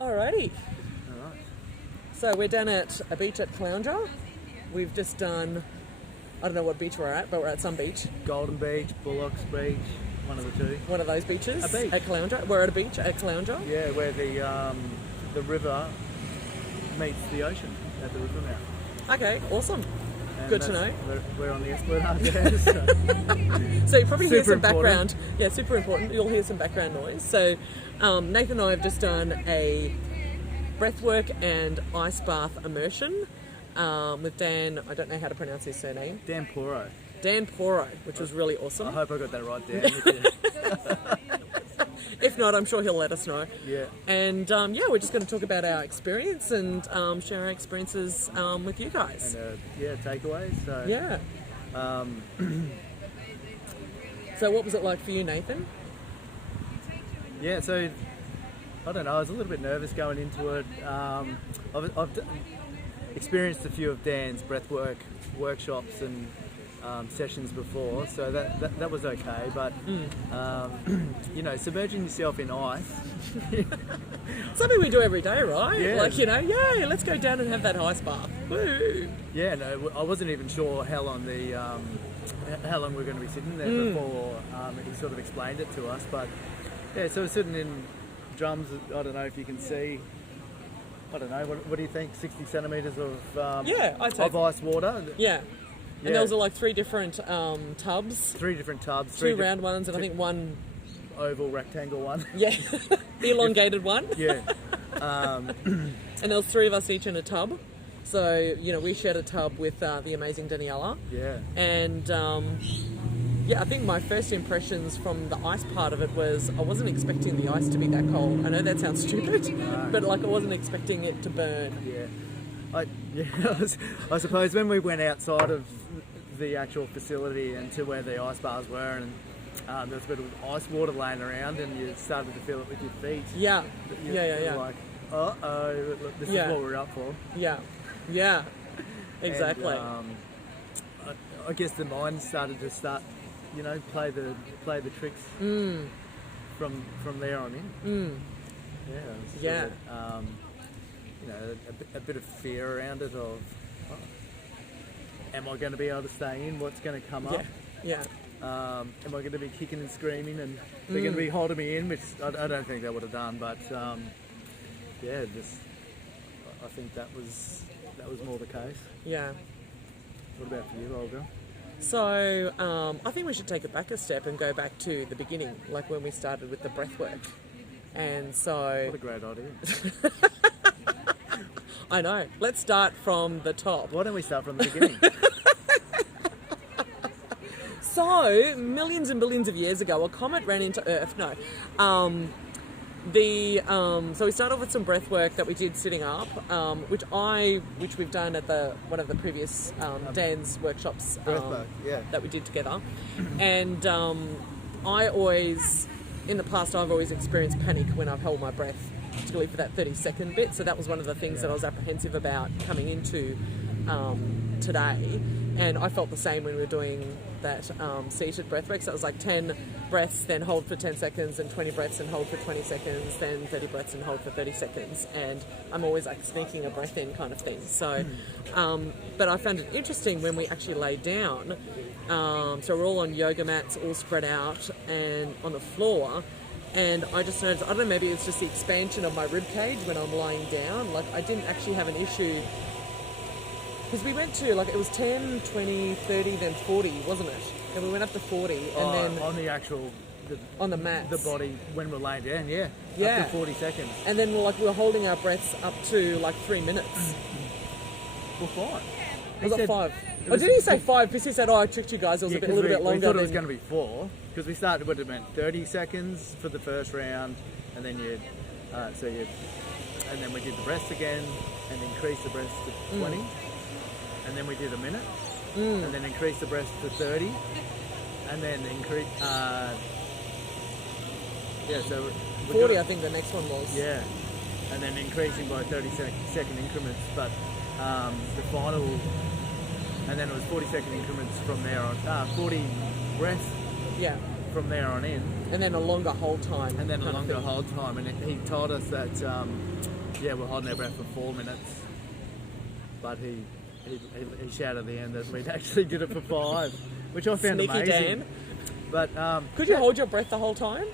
Alrighty. All right. So we're down at a beach at Caloundra. We've just done, I don't know what beach we're at, but we're at some beach. Golden Beach, Bullocks Beach, one of the two. One of those beaches. A beach. At Caloundra. We're at a beach at Caloundra. Yeah, where the river meets the ocean at the river mouth. Okay, awesome. And Good to know. We're on the Esplanade there. So. So you probably hear Super some background. important. Yeah, super important. You'll hear some background noise. So Nathan and I have just done a breathwork and ice bath immersion with Dan. I don't know how to pronounce his surname. Dan Pauro. Dan Pauro, which was really awesome. I hope I got that right, Dan. If not, I'm sure he'll let us know. Yeah. And we're just going to talk about our experience and share our experiences with you guys. And takeaways. So. Yeah. So what was it like for you, Nathan? Yeah, so I don't know. I was a little bit nervous going into it. I've experienced a few of Dan's breathwork workshops and sessions before, so that was okay. But submerging yourself in ice. Something we do every day, right? Yeah. Like, let's go down and have that ice bath. Woo! Yeah, no, I wasn't even sure how long we're going to be sitting there before he sort of explained it to us. But yeah, so we're sitting in drums. I don't know if you can see. I don't know. What do you think? 60 centimeters of I'd say of ice water. Yeah. Yeah. And there was like three different tubs. Three different tubs. Two round ones and I think one oval rectangle one. Yeah. The elongated one. Yeah. And there was three of us each in a tub. So, we shared a tub with the amazing Daniela. Yeah. And I think my first impressions from the ice part of it was I wasn't expecting the ice to be that cold. I know that sounds stupid, but I wasn't expecting it to burn. Yeah. I suppose when we went outside of the actual facility and to where the ice bars were, and there was a bit of ice water laying around, and you started to feel it with your feet. Yeah. You're like, this is what we're up for. Yeah. Exactly. And, I guess the mind started to play the tricks from there on in. Yeah. A bit of fear around it of, am I going to be able to stay in? What's going to come up? Yeah. Am I going to be kicking and screaming and they're going to be holding me in, which I don't think they would have done, but I think that was more the case. Yeah. What about for you, Olga? So I think we should take it back a step and go back to the beginning, like when we started with the breathwork. And so... What a great idea. I know. Let's start from the top. Why don't we start from the beginning? So, millions and billions of years ago, a comet ran into Earth. So we started off with some breath work that we did sitting up, which we've done at one of the previous Dan's workshops that we did together. And in the past, I've always experienced panic when I've held my breath, particularly for that 30-second bit. So that was one of the things that I was apprehensive about coming into today. And I felt the same when we were doing that seated breath work. So it was like 10 breaths, then hold for 10 seconds, and 20 breaths and hold for 20 seconds, then 30 breaths and hold for 30 seconds. And I'm always like sneaking a breath in kind of thing. So, but I found it interesting when we actually lay down. So we're all on yoga mats, all spread out and on the floor. And I just noticed, I don't know, maybe it's just the expansion of my rib cage when I'm lying down. Like I didn't actually have an issue. Because we went to, it was 10, 20, 30, then 40, wasn't it? And we went up to 40, and then... On the actual... on the mats. The body, when we're laying down, yeah. Up to 40 seconds. And then we were holding our breaths up to, 3 minutes. Well, 5. Was it 5? Did he say 5? Because he said, I tricked you guys, it was a little bit longer. We thought it was going to be 4, because we started, what it meant, 30 seconds for the first round, and then and then we did the breaths again, and increased the breaths to 20. And then we did a minute, and then increased the breath to 30, and then increase. So 40, I think the next one was. Yeah, and then increasing by 30-second increments. But the final, and then it was 40-second increments from there on. 40 breaths. Yeah. from there on in. And then a longer hold time. And then a kind of longer thing. hold time. And he told us that, we're holding our breath for 4 minutes. But he shouted at the end that we'd actually did it for 5, which I found Sneaky amazing. Dan. But Could you hold your breath the whole time?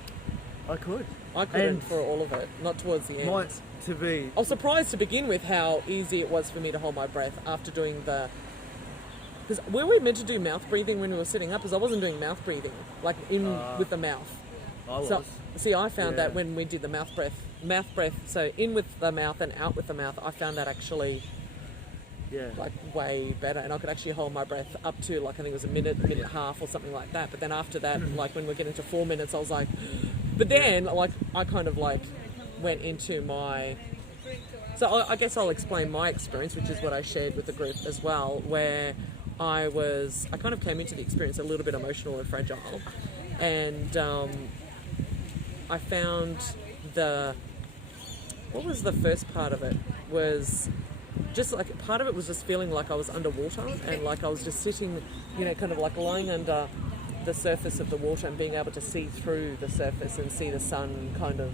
I could. I couldn't And for all of it, not towards the end. I was surprised to begin with how easy it was for me to hold my breath after doing the... Because were we meant to do mouth breathing when we were sitting up? Because I wasn't doing mouth breathing, like in with the mouth. I was. So, see, I found that when we did the mouth breath, so in with the mouth and out with the mouth, I found that actually like way better, and I could actually hold my breath up to like I think it was a minute and a half or something like that. But then after that, like when we're getting to 4 minutes, I was like, but then like I kind of like went into my... So I guess I'll explain my experience, which is what I shared with the group as well, where I kind of came into the experience a little bit emotional and fragile, and I found what was the first part of it was just like part of it was just feeling like I was underwater, and like I was just sitting, kind of like lying under the surface of the water and being able to see through the surface and see the sun kind of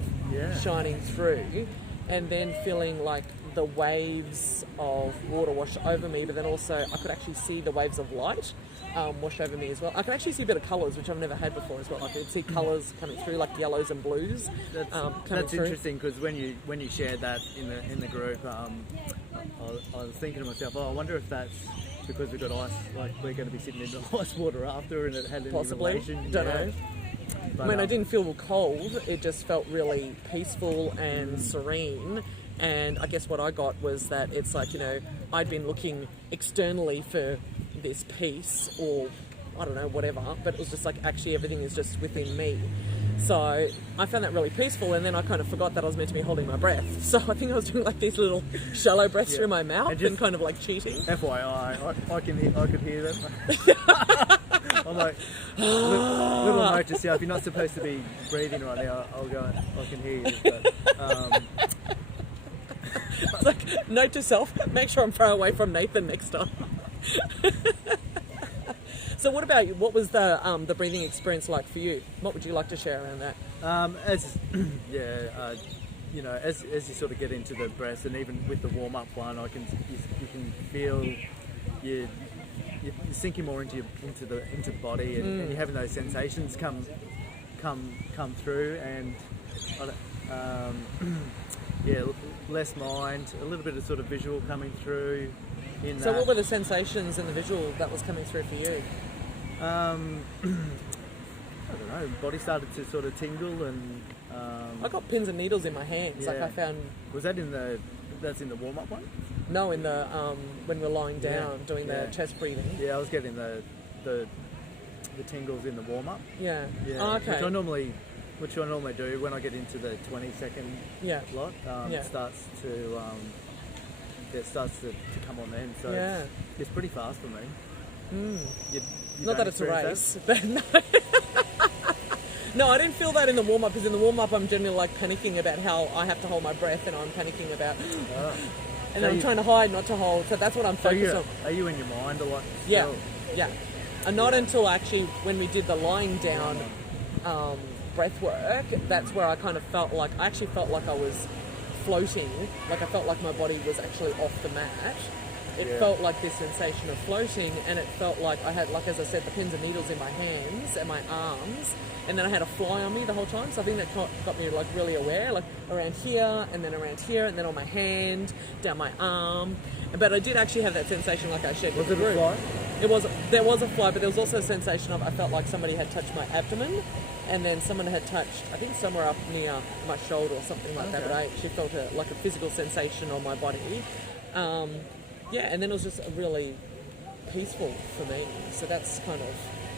shining through, and then feeling like the waves of water wash over me, but then also I could actually see the waves of light wash over me as well. I could actually see a bit of colours, which I've never had before as well. I could see colours coming through, like yellows and blues. That's interesting, because when you shared that in the group, I was thinking to myself, I wonder if that's because we've got ice, like we're going to be sitting in the ice water after, and it had any relation. Don't know. But, I didn't feel cold. It just felt really peaceful and serene. And I guess what I got was that it's like, I'd been looking externally for this peace, or I don't know, whatever, but it was just like actually everything is just within me. So I found that really peaceful, and then I kind of forgot that I was meant to be holding my breath. So I think I was doing like these little shallow breaths through my mouth and kind of like cheating. FYI, I could hear them. I'm like, little note to self, you're not supposed to be breathing right now. I can hear you. But, it's like, note to self, make sure I'm far away from Nathan next time. So what about you? What was the breathing experience like for you? What would you like to share around that? As you sort of get into the breath, and even with the warm-up one, you can feel you're sinking more into the body, and you're having those sensations come through, and less mind, a little bit of sort of visual coming through. So what were the sensations and the visual that was coming through for you? I don't know, body started to sort of tingle, and I got pins and needles in my hands. Like I found... Was that that's in the warm-up one? No, in the when we're lying down doing the chest breathing. Yeah, I was getting the tingles in the warm-up. Yeah. Yeah. Oh, okay. Which I normally do when I get into the 20-second lot. It starts to come on then. So it's pretty fast for me. Not that it's a race, but no. No, I didn't feel that in the warm-up, because in the warm-up I'm generally like panicking about how I have to hold my breath, and I'm panicking about... And then I'm trying to hide, not to hold. So that's what I'm focused on. Are you in your mind a lot? Yeah, yeah. And not until actually when we did the lying down breathwork, that's where I kind of felt like... I actually felt like I was floating. Like I felt like my body was actually off the mat. It felt like this sensation of floating, and it felt like I had, like as I said, the pins and needles in my hands and my arms, and then I had a fly on me the whole time. So I think that got me like really aware, like around here, and then around here, and then on my hand, down my arm. But I did actually have that sensation, like I shared with the group. Was it a fly? There was a fly, but there was also a sensation of I felt like somebody had touched my abdomen, and then someone had touched, I think somewhere up near my shoulder or something like that. But I actually felt like a physical sensation on my body. And then it was just really peaceful for me. So that's kind of,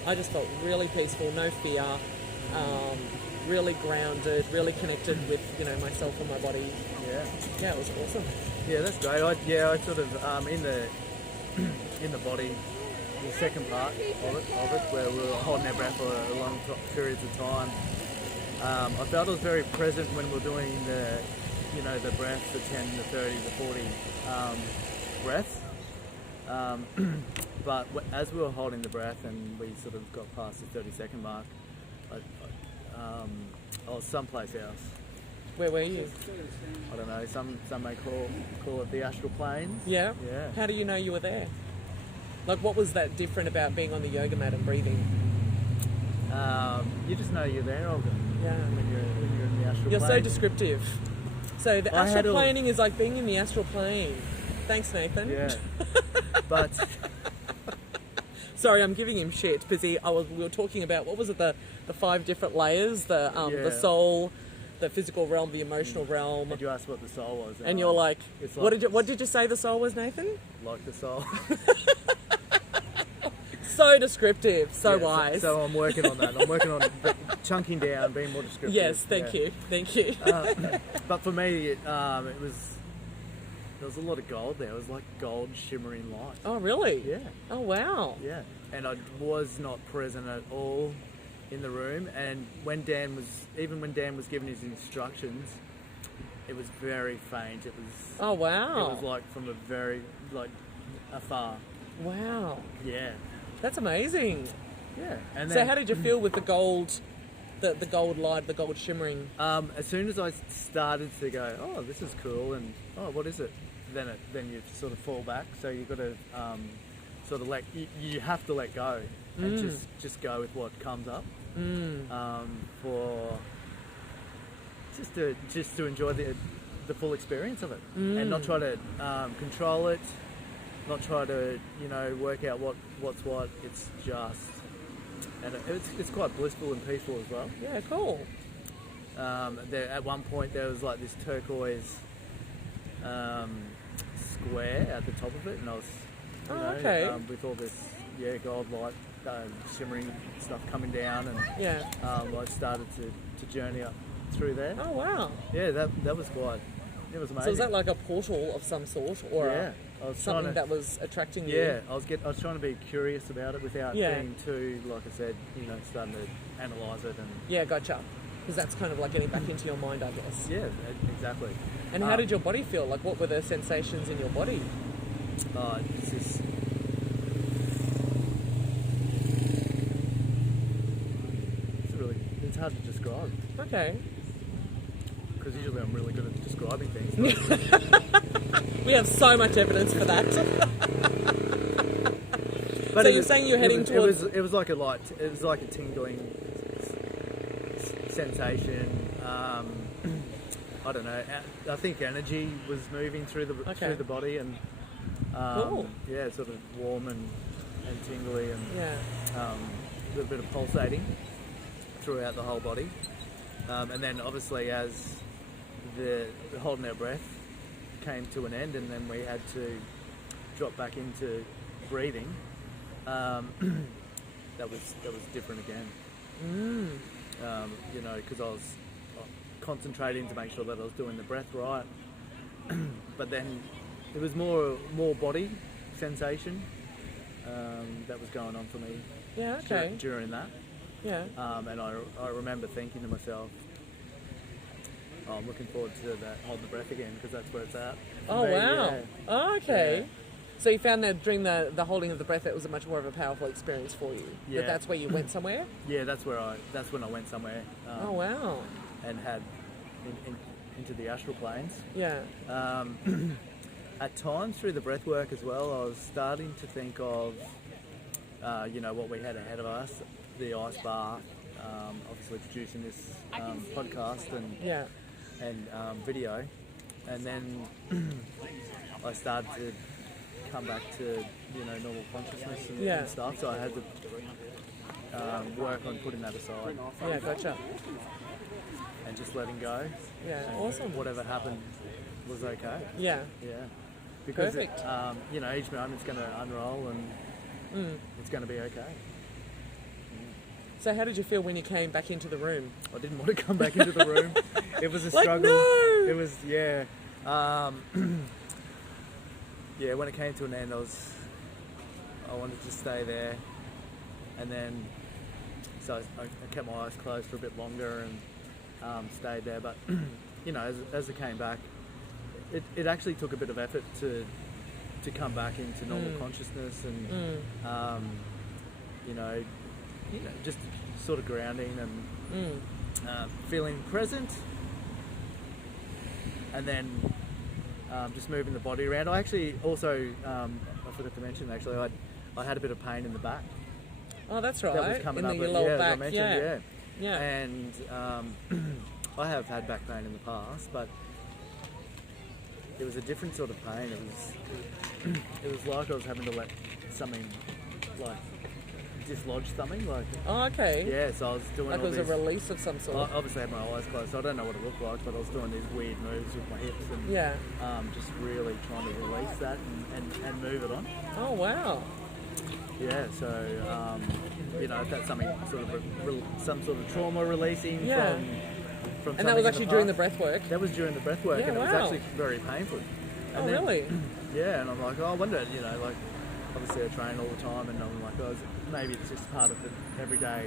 I just felt really peaceful, no fear, really grounded, really connected with, myself and my body. Yeah, it was awesome. Yeah, that's great. I sort of, in the body, the second part of it, where we were holding our breath for long periods of time, I felt I was very present when we were doing the breath, the 10, the 30, the 40 breaths. But as we were holding the breath and we sort of got past the 30-second mark, I was someplace else. Where were you? I don't know. Some may call it the astral planes. Yeah? Yeah. How do you know you were there? Like, what was that different about being on the yoga mat and breathing? You just know you're there, Olga. Yeah. When you're in the astral You're plane. so descriptive. So the I had astral a- planing is like being in the astral plane. Thanks, Nathan. Yeah. But Sorry, I'm giving him shit because we were talking about, what was it, the 5 different layers, the Yeah. soul, the physical realm, the emotional realm. did you ask what the soul was? And you're like, it's what did you say the soul was, Nathan? like the soul. So descriptive, so Yeah, wise. So I'm working on that. I'm working on chunking down, being more descriptive. Yes, thank you. But for me, it was there was a lot of gold there. It was like gold shimmering light. Oh, really? Yeah, Oh, wow. yeah. And I was not present at all in the room. And when Dan was giving his instructions, it was very faint. It was. Oh, wow. It was like from a very afar. Wow. Yeah. That's amazing. Yeah. And So then, how did you feel with the gold, the gold light, the gold shimmering? as soon as I started to go, oh, this is cool, and oh, what is it? Then you sort of fall back. So you've got to sort of you have to let go and just go with what comes up for just to enjoy the full experience of it and not try to control it, not try to work out what's what. It's just and it's quite blissful and peaceful as well. Yeah, cool. At one point there was like this turquoise square at the top of it, and I was Okay. with all this gold light shimmering stuff coming down, and Yeah. I started to journey up through there. Oh, wow. Yeah, that was quite. It was amazing. So was that like a portal of some sort, or I was something trying to, that was attracting you? Yeah, I was trying to be curious about it without Yeah. being too, like I said, starting to analyse it and. Yeah, gotcha. Because that's kind of like getting back into your mind, I guess. Yeah, exactly. And how did your body feel? Like, what were the sensations in your body? It's just. It's hard to describe Okay. because usually I'm really good at describing things. We have so much evidence for that. But So you're saying you're heading towards... It was like a tingling sensation. I don't know. I think energy was moving through the body, and Cool. yeah, sort of warm and tingly, and Yeah. a little bit of pulsating throughout the whole body. And then obviously as the holding our breath came to an end, and then we had to drop back into breathing. That was different again. Because I was concentrating to make sure that I was doing the breath right. But then there was more body sensation that was going on for me. Yeah, okay. During that. Yeah. And I remember thinking to myself, oh, I'm looking forward to that holding the breath again, because that's where it's at. Oh, Me, wow. yeah. Oh, okay. Yeah. So you found that during the holding of the breath, it was a much more of a powerful experience for you. Yeah. That that's where you went somewhere? Yeah, that's when I went somewhere. Oh, wow. And had into the astral planes. Yeah. At times through the breath work as well, I was starting to think of, what we had ahead of us, the ice bath, obviously producing this podcast and video. And then I started to come back to, normal consciousness and stuff. So I had to work on putting that aside. Yeah, gotcha. And just letting go. Yeah, awesome. Whatever happened was okay. Yeah. Yeah. Because Perfect. Each moment's going to unroll, and it's going to be okay. So how did you feel when you came back into the room? I didn't want to come back into the room. It was a Like, struggle. no! It was, when it came to an end, I wanted to stay there, and then so I kept my eyes closed for a bit longer and stayed there. But as I came back, it actually took a bit of effort to come back into normal consciousness, and just sort of grounding and feeling present, and then just moving the body around. I actually also, I forgot to mention, actually, I had a bit of pain in the back. Oh, that's right. That was coming in up the at, lower as I back. mentioned, Yeah. And I have had back pain in the past, but it was a different sort of pain. It was like I was having to let something, like, dislodge something, like. Oh, okay. Yeah, so I was doing like all it was these, a release of some sort. I obviously had my eyes closed, so I don't know what it looked like, but I was doing these weird moves with my hips and just really trying to release that and move it on. Oh, wow. Yeah, so you know, if that's something sort of some sort of trauma releasing from And that was actually during the breath work? That was during the breath work, Yeah, and it was wow. actually very painful. And Oh, really? Yeah, and I'm like, oh, I wonder, you know, like, obviously I train all the time, and I'm like, oh, maybe it's just part of the everyday,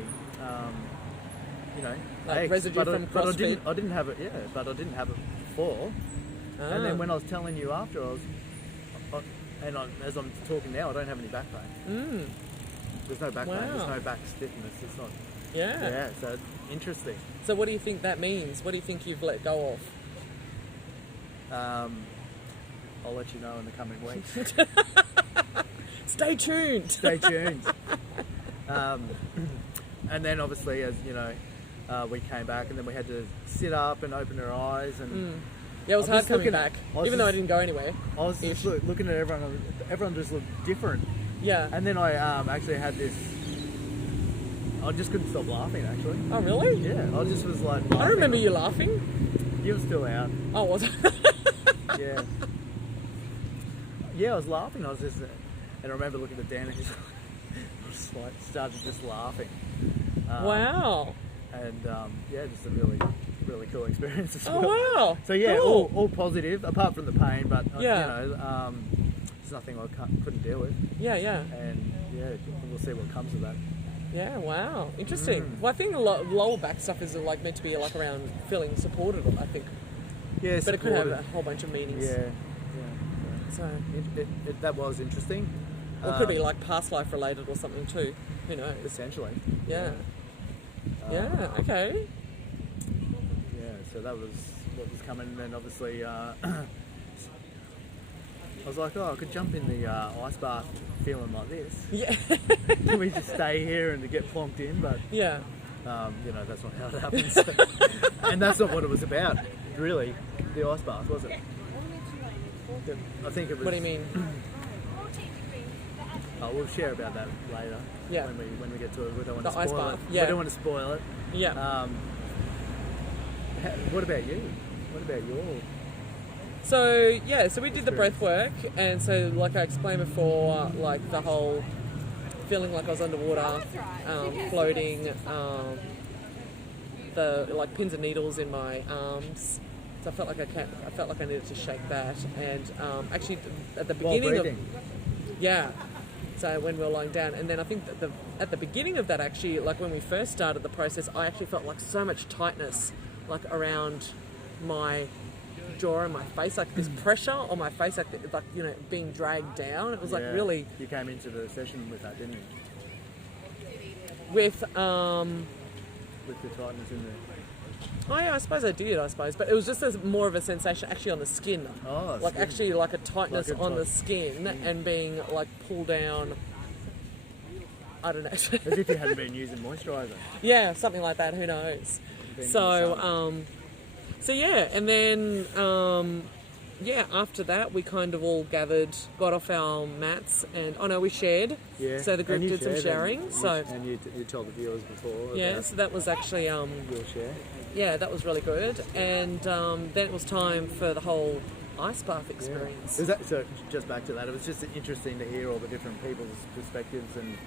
you know, Like aches. residue from but CrossFit? I didn't have it, but I didn't have it before. And then when I was telling you after, as I'm talking now, I don't have any back pain. There's no back pain. There's no back stiffness. It's not. Yeah. Yeah. So interesting. So what do you think that means? What do you think you've let go I'll let you know in the coming weeks. of? Stay tuned. Stay tuned. And then obviously, as you know, we came back, and then we had to sit up and open our eyes, and Yeah, it was I hard was coming looking back, at- even though I didn't go anywhere. I was just looking at everyone. Everyone just looked different. Yeah. And then I actually had this. I just couldn't stop laughing. Actually. Oh, really? Yeah, I just was like. I laughing. remember you laughing. You were still out. Oh, was it? Yeah. Yeah, I was laughing. I was just, and I remember looking at Dan and he's just like started just laughing. Wow. And yeah, just a really, really cool experience as Oh, well. wow. So yeah, Cool. all positive apart from the pain, but Yeah. you know, it's nothing I couldn't deal with. Yeah, yeah. And yeah, we'll see what comes of that. Yeah, wow. Interesting. Well, I think a lot lower back stuff is like meant to be like around feeling supported, I think. Yeah, But it could have supported. a whole bunch of meanings. Yeah. So, That was interesting. or it could be like past life related or something too. Who knows? Essentially. Yeah. Yeah, okay. Yeah, so that was what was coming, and then obviously I was like, oh, I could jump in the ice bath feeling like this. Yeah. Can we just stay here and get plonked in? But Yeah. you know, that's not how it happens. And that's not what it was about, really, the ice bath, was it? I think it was... What do you mean? Oh, we'll share about that later. Yeah. When we get to it. We don't want The to ice spoil bath, it. yeah. We don't want to spoil it. Yeah. What about you? What about your... So yeah, so we did the breath work, and so like I explained before, like the whole feeling like I was underwater, floating, the like pins and needles in my arms. So I felt like I felt like I needed to shake that, and actually at the While beginning breathing. yeah. So when we were lying down, and then I think that at the beginning of that, actually, like when we first started the process, I actually felt like so much tightness, like around my jaw and my face, like this pressure on my face, like you know, being dragged down. It was like Yeah. really You came into the session with that, didn't you? with With the tightness in there. oh yeah, I suppose I did, but it was just more of a sensation actually on the skin, Oh, like skin. actually like a tightness Like a on the tight- skin and being like pulled down. I don't know. As if you hadn't been using moisturiser. Yeah, something like that. Who knows? Been in the So, sun. so yeah, and then yeah, after that we kind of all gathered, got off our mats, and oh no, we shared. Yeah. So the group And you did some shared, sharing. and So you told the viewers before. yeah, about so that was actually your share. yeah, that was really good. And then it was time for the whole ice bath experience. Is that, so just back to that, it was just interesting to hear all the different people's perspectives and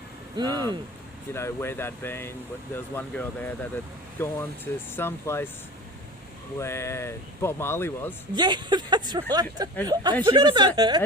you know, where they'd been. There was one girl there that had gone to some place where Bob Marley was. Yeah, that's right. And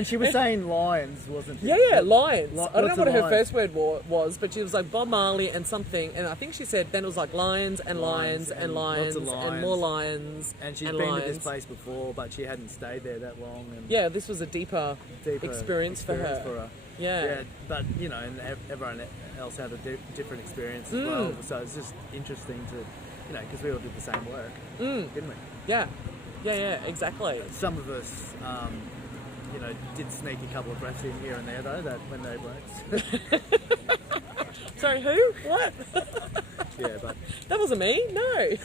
she was saying lions, wasn't she? Yeah, lions. I don't know what her lions? first word was, but she was like Bob Marley and something, and I think she said then it was like lions and lions and lions lots of lions. and more lions. And she'd been to this place before, but she hadn't stayed there that long. And Yeah, this was a deeper experience for her. Yeah. But you know, and everyone else had a different experience as well. So it's just interesting to, you know, because we all did the same work, didn't we? Yeah, exactly. Some of us, you know, did sneak a couple of breaths in here and there though. That when they weren't. Sorry, who? What? Yeah, but That wasn't me. No.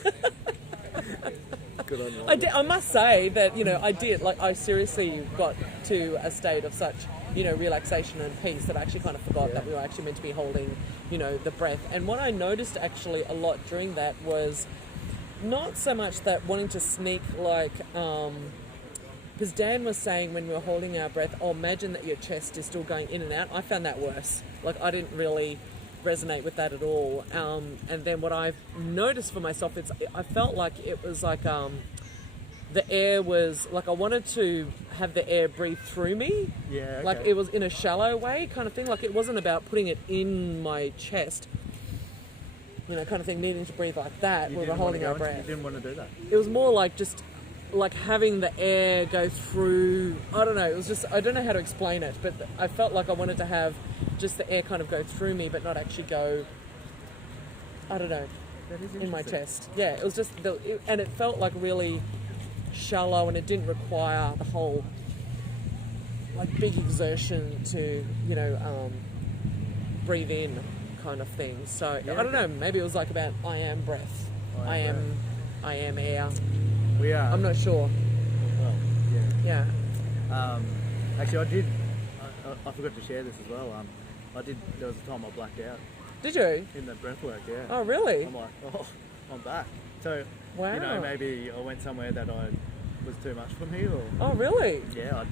good on you. I must say that, you know, I did. Like, I seriously got to a state of such, you know, relaxation and peace that I actually kind of forgot that we were actually meant to be holding, you know, the breath. And what I noticed actually a lot during that was not so much that wanting to sneak, like, because Dan was saying when we were holding our breath, oh, imagine that your chest is still going in and out. I found that worse. Like, I didn't really resonate with that at all. And then what I've noticed for myself, I felt like it was like the air was like I wanted to have the air breathe through me. Yeah, okay. Like it was in a shallow way kind of thing. Like it wasn't about putting it in my chest, you know, kind of thing, needing to breathe like that when we're holding our breath. You didn't want to do that? It was more like just like having the air go through. I don't know. It was just, I don't know how to explain it, but I felt like I wanted to have just the air kind of go through me, but not actually go, I don't know, in my chest. Yeah, it was just, and it felt like really shallow, and it didn't require the whole like big exertion to, you know, breathe in kind of thing. So I don't know, maybe it was like about I am breath. I am air. We are. I'm not sure. Well, Yeah. Actually, I forgot to share this as well. There was a time I blacked out Did you? in the breathwork, yeah. Oh, really? I'm like, oh, I'm back. So, Wow. you know, maybe I went somewhere that was too much for me, or... Oh, really? Yeah,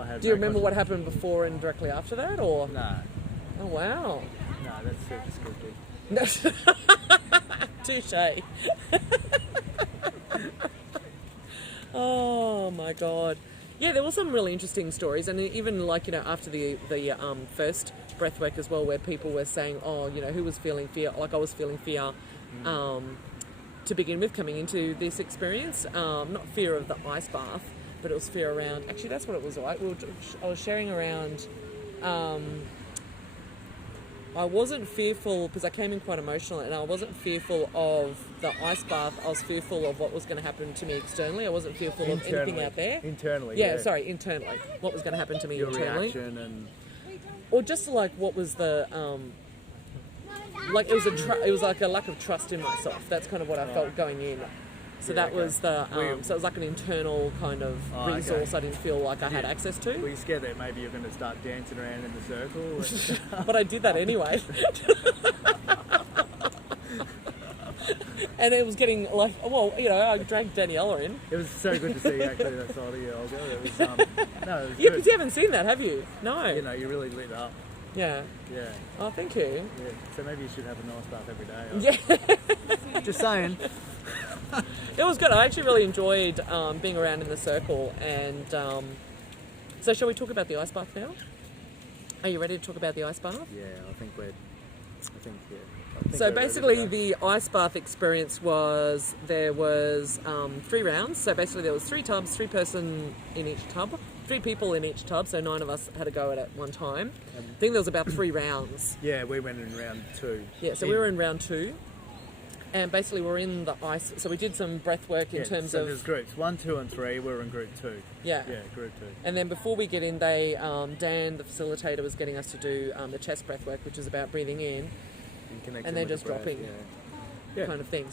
I had... Do you remember what happened before and directly after that, or? Nah. Oh, wow. Nah, that's super scripted. Touche. Oh my god. Yeah, there were some really interesting stories, and even like, you know, after the first breathwork as well, where people were saying, oh, you know, who was feeling fear? Like I was feeling fear to begin with coming into this experience. Not fear of the ice bath, but it was fear around. Actually, that's what it was like. I was sharing around. I wasn't fearful because I came in quite emotional, and I wasn't fearful of the ice bath. I was fearful of what was going to happen to me externally. I wasn't fearful of anything out there. Internally, yeah. Sorry, internally. What was going to happen to me Your internally. reaction and... Or just like what was the... like it was like a lack of trust in myself. That's kind of what I felt going in. So that was the... so it was like an internal kind of resource I didn't feel like I had access to. Were you scared that maybe you're going to start dancing around in the circle? But I did that anyway. And it was getting like, well, you know, I dragged Daniela in. It was so good to see actually that side of you, Olga. It was, no, it was Yeah, good. because you haven't seen that, have you? No. You know, you really lit up. Yeah. Yeah. Oh, thank you. Yeah. So maybe you should have a nice bath every day. Yeah. Just saying. It was good. I actually really enjoyed being around in the circle. And so shall we talk about the ice bath now? Are you ready to talk about the ice bath? Yeah, I think So we're basically ready to the ice bath experience was, there was 3 rounds. So basically there was 3 tubs, 3 person in each tub, 3 people in each tub. So 9 of us had to go at one time. I think there was about 3 rounds. Yeah, we went in round 2. Yeah, so we were in round 2. And basically we're in the ice. So we did some breath work in terms so of... there's groups, 1, 2 and 3. We're in group 2. Yeah. Yeah, group 2. And then before we get in, they Dan, the facilitator, was getting us to do the chest breath work, which is about breathing in. And then just dropping, kind of thing.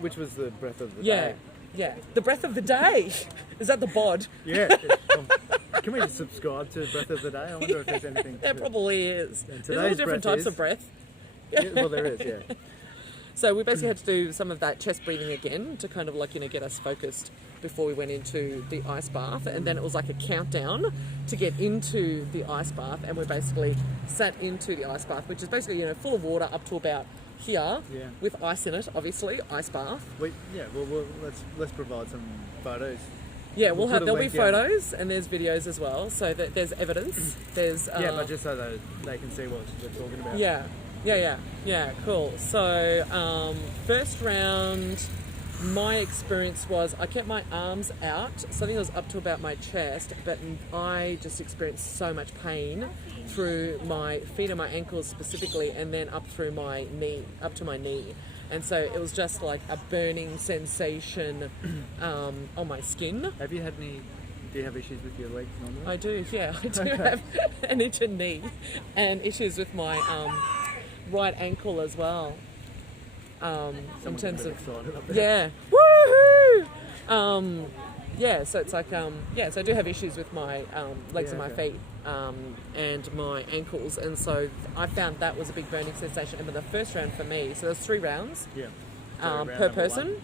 Which was the breath of the day. day. Yeah, the breath of the day. Is that the bod? Yeah. Can we subscribe to breath of the day? I wonder if there's anything. There probably is. There's all different types of breath. Yeah, well, there is. Yeah. So we basically had to do some of that chest breathing again to kind of like, you know, get us focused before we went into the ice bath. And then it was like a countdown to get into the ice bath, and we basically sat into the ice bath, which is basically, you know, full of water up to about here Yeah. with ice in it, obviously, ice bath. Well, let's provide some photos. Yeah, We'll put a there'll be link down. photos and there's videos as well, so that there's evidence. There's Yeah, but just so that they can see what we're talking about. Yeah, cool. So, first round, my experience was I kept my arms out, so I think it was up to about my chest, but I just experienced so much pain through my feet and my ankles specifically, and then up through my knee, up to my knee. And so it was just like a burning sensation on my skin. Do you have issues with your legs normally? I do, yeah. I do have an itchy knee and issues with my right ankle as well. In terms of woohoo! Yeah, so it's like so I do have issues with my legs and my feet and my ankles, and so I found that was a big burning sensation. And the first round for me, so there's 3 rounds per person. One.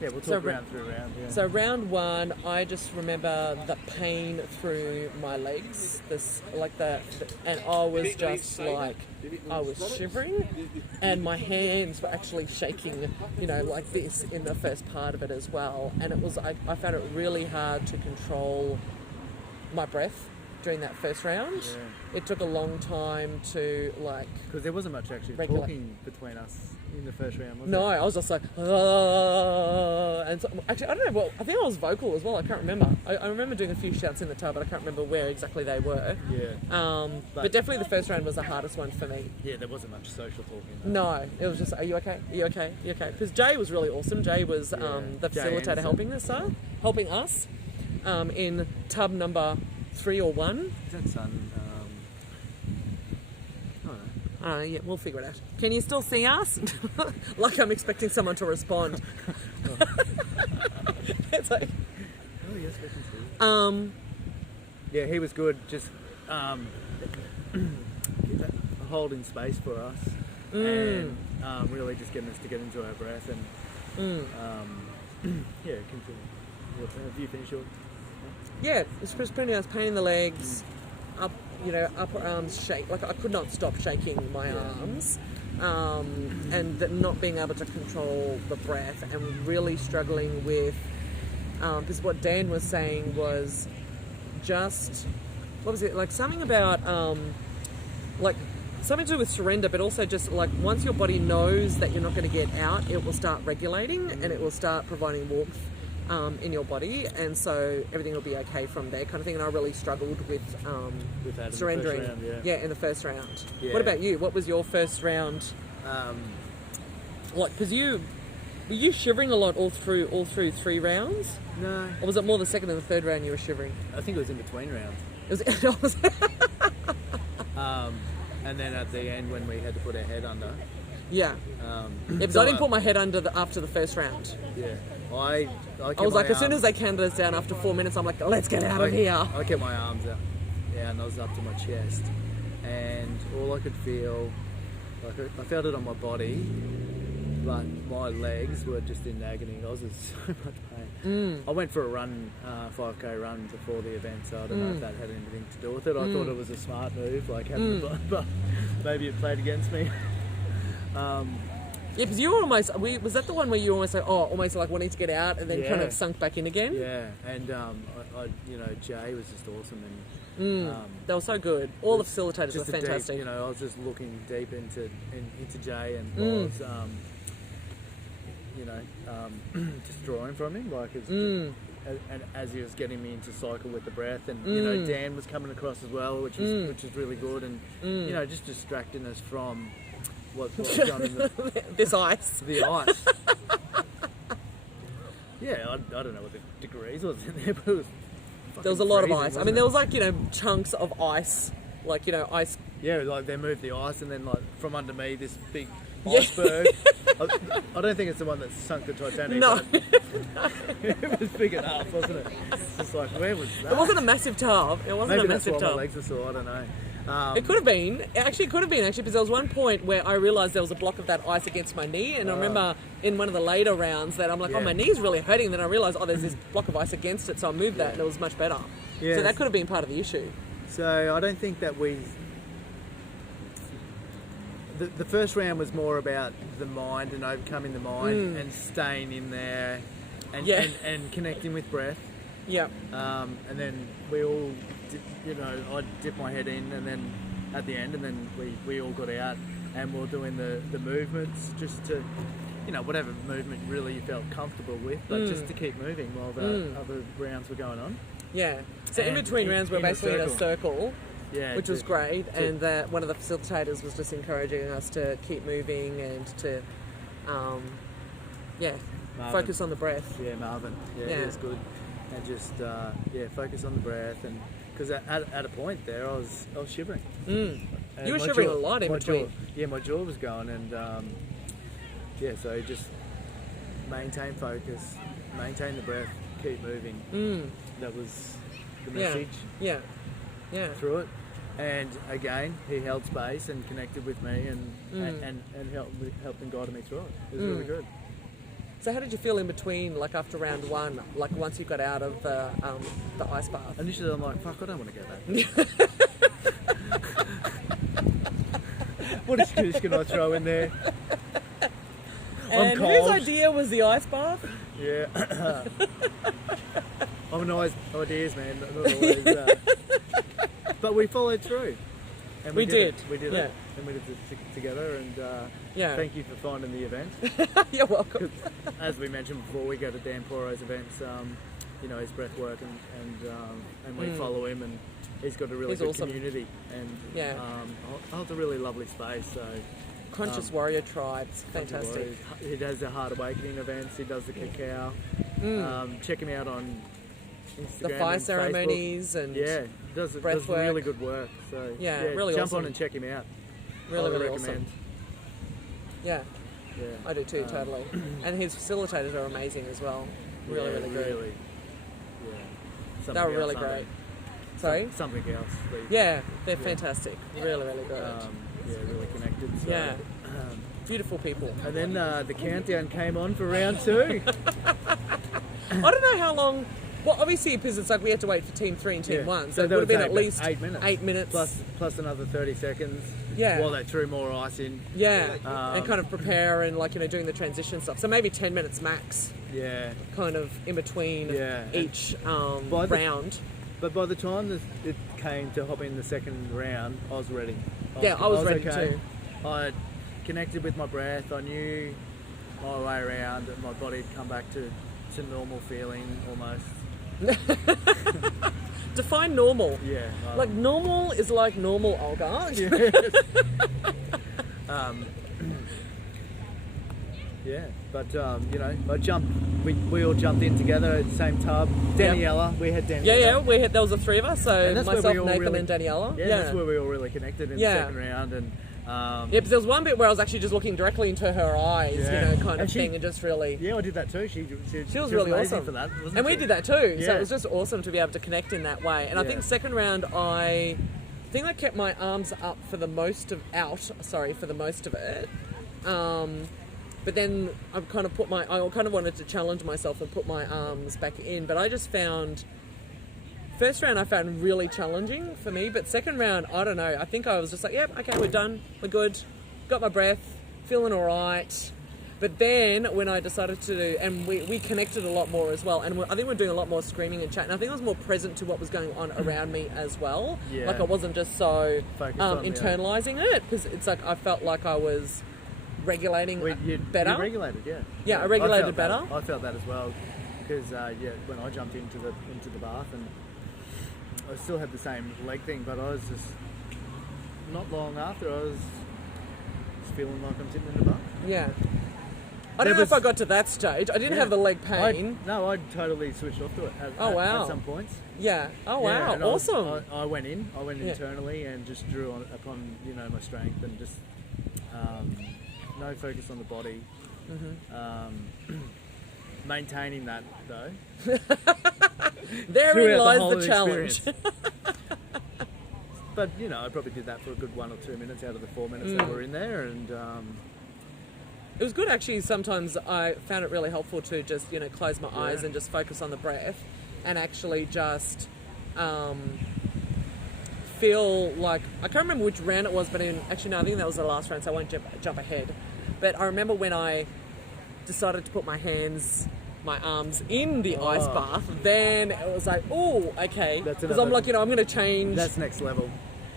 Yeah, we'll talk round through round. Yeah. So round 1, I just remember the pain through my legs, and I was just like, I was shivering, and my hands were actually shaking, like this in the first part of it as well. And I found it really hard to control my breath during that first round. Yeah. It took a long time to because there wasn't much actually talking between us in the first round, was No, it? I was just like, and so, actually, I don't know. Well, I think I was vocal as well. I can't remember. I remember doing a few shouts in the tub, but I can't remember where exactly they were. Yeah. But definitely the first round was the hardest one for me. Yeah, there wasn't much social talking. No, it was just, are you okay? Are you okay? Are you okay? Because Jay was really awesome. Jay was the facilitator helping us in tub number 3 or 1. Is that sun? Yeah, we'll figure it out. Can you still see us? Like I'm expecting someone to respond. It's like, oh yes, we can see. Yeah, he was good. Just holding space for us and really just getting us to get into our breath and yeah, continue. Have you finished your? Yeah, it's just pretty nice. Pain in the legs, upper arms shake. Like I could not stop shaking my arms, and not being able to control the breath, and really struggling with. Because what Dan was saying was just, what was it, like something about something to do with surrender, but also just like once your body knows that you're not going to get out, it will start regulating and it will start providing warmth in your body, and so everything will be okay from there, kind of thing. And I really struggled with that surrendering. In the first round, in the first round. Yeah. What about you? What was your first round? Because were you shivering a lot all through 3 rounds? No. Or was it more the second and the third round you were shivering? I think it was in between rounds. It was. And then at the end when we had to put our head under. Yeah. Because I didn't put my head under after the first round. Yeah. I was like, as soon as they counted us down after 4 minutes, I'm like, let's get out of here. I kept my arms out. Yeah, and I was up to my chest. And all I could feel, I felt it on my body, but my legs were just in agony. I was in so much pain. I went for a run, 5k run before the event, so I don't know if that had anything to do with it. I thought it was a smart move, but maybe it played against me. Yeah, because you were almost, was that the one where you were almost like, almost like wanting to get out and then kind of sunk back in again? Yeah, and Jay was just awesome, and they were so good. All the facilitators were fantastic. Deep, I was just looking deep into Jay, and was just drawing from him, as he was getting me into cycle with the breath, and Dan was coming across as well, which is really good, and just distracting us from what's going in this ice. The ice. Yeah, I don't know what the degrees was in there, but it was there was a lot of freezing, ice. I mean, there was chunks of ice, ice. Yeah, they moved the ice, and then from under me, this big iceberg. I don't think it's the one that sunk the Titanic. No. It was big enough, wasn't it? It's like, where was that? It wasn't a massive tub. It wasn't Maybe a massive that's why tub. my legs are sore, I don't know. It could have been. Actually, it could have been, because there was one point where I realised there was a block of that ice against my knee, and I remember in one of the later rounds that I'm like, my knee's really hurting, and then I realised, there's this block of ice against it, so I moved that, and it was much better. Yes. So that could have been part of the issue. So I don't think that the first round was more about the mind and overcoming the mind and staying in there and connecting with breath. Yeah. And then we all, I dipped my head in, and then at the end, and then we all got out and we were doing the movements just to, whatever movement really you felt comfortable with, but just to keep moving while the other rounds were going on. Yeah. So in between rounds, we're basically in a circle. Yeah, which was great, and one of the facilitators was just encouraging us to keep moving and to, focus on the breath. Yeah, Marvin. Yeah, it was good, and just focus on the breath, and because at a point there, I was shivering. You were shivering a lot in between. My jaw was going, and so just maintain focus, maintain the breath, keep moving. That was the message. Yeah. Through it. And again, he held space and connected with me and helped and guided me through it. It was really good. So how did you feel in between, like after round one, like once you got out of the ice bath? Initially I'm like, fuck, I don't want to go back. What excuse can I throw in there? And I'm cold. whose idea was the ice bath? Yeah. I'm an ideas man, not always. But we followed through. And we did it. And we did it together, and thank you for finding the event. You're welcome. As we mentioned before, we go to Dan Pauro's events, his Breathwork, and we follow him, and he's got a really good awesome community, and holds a really lovely space. So Conscious Warrior Tribe, it's fantastic. He does the Heart Awakening events, he does the cacao. Check him out on Instagram, the fire and ceremonies, Facebook. and does Breathwork. really good work. So really jump awesome. on and check him out. Really recommend. awesome. Yeah, I do too, totally. And his facilitators are amazing as well. Really good. Really, They were really great. Sorry? Something else. They're fantastic. Really good. Really connected. So, Beautiful people. And then the countdown came on for round 2. I don't know how long. Well, obviously, because it's like we had to wait for Team 3 and Team 1, so it would have been at least 8 minutes. 8 minutes. Plus another 30 seconds. Yeah. While they threw more ice in. Yeah. And kind of prepare and doing the transition stuff. So maybe 10 minutes max. Yeah. Kind of in between each round. But by the time it came to hop in the second round, I was ready. I was ready too. I connected with my breath. I knew my way around, and my body had come back to normal feeling almost. Define normal. Yeah. Like normal is like normal, Olga. But I jumped. We all jumped in together at the same tub. Daniela, we had Daniela. We had. There was the 3 of us. So myself, Nathan, and Daniela. That's where we all really connected in the second round. And but there was one bit where I was actually just looking directly into her eyes, thing, and just really. Yeah, I did that too. She was really awesome for that, and we did that too. So it was just awesome to be able to connect in that way. And I think second round, I think I kept my arms up for the most of it. But then I kind of wanted to challenge myself and put my arms back in. But I just found, first round I found really challenging for me. But second round, I don't know. I think I was just like, okay, we're done. We're good. Got my breath. Feeling all right. But then when I decided to do, and we connected a lot more as well. And I think we're doing a lot more screaming and chatting. I think I was more present to what was going on around me as well. Yeah. Like I wasn't just so internalizing it. Because it's like I felt like I was regulating better. You regulated, I regulated better. I felt that as well, because when I jumped into the bath, and I still had the same leg thing, but I was just not long after I was just feeling like I'm sitting in the bath. Yeah. I don't know if I got to that stage. I didn't have the leg pain. I totally switched off to it at some points. Yeah. Oh wow. Awesome. I went internally and just drew upon my strength, and just no focus on the body. Maintaining that though. Therein lies the challenge. But I probably did that for a good 1 or 2 minutes out of the 4 minutes that were in there, and it was good actually. Sometimes I found it really helpful to just close my eyes and just focus on the breath, and actually just feel like, I can't remember which round it was, but actually no, I think that was the last round, so I won't jump ahead. But I remember when I decided to put my arms in the ice bath, then it was like, oh, okay. Because I'm like, I'm going to change. That's next level.